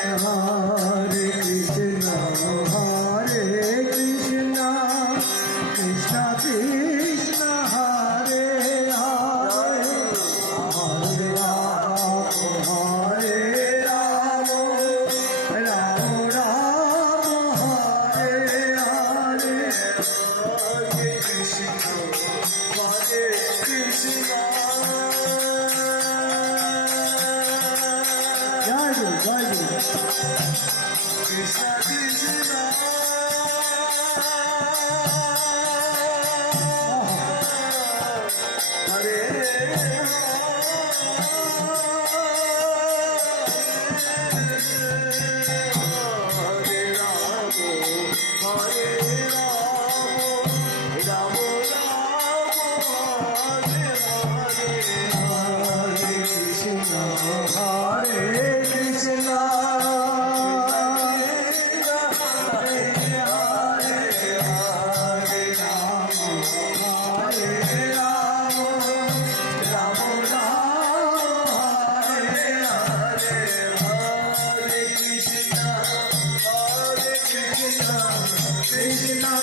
হয় Deus.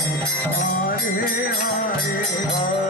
Hare Hare Hare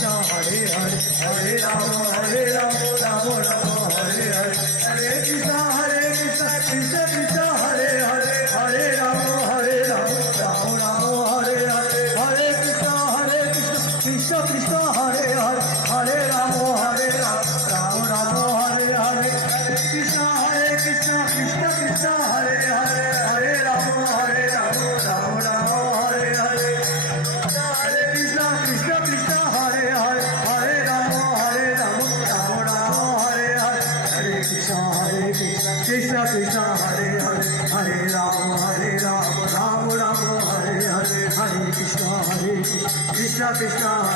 no. Krishna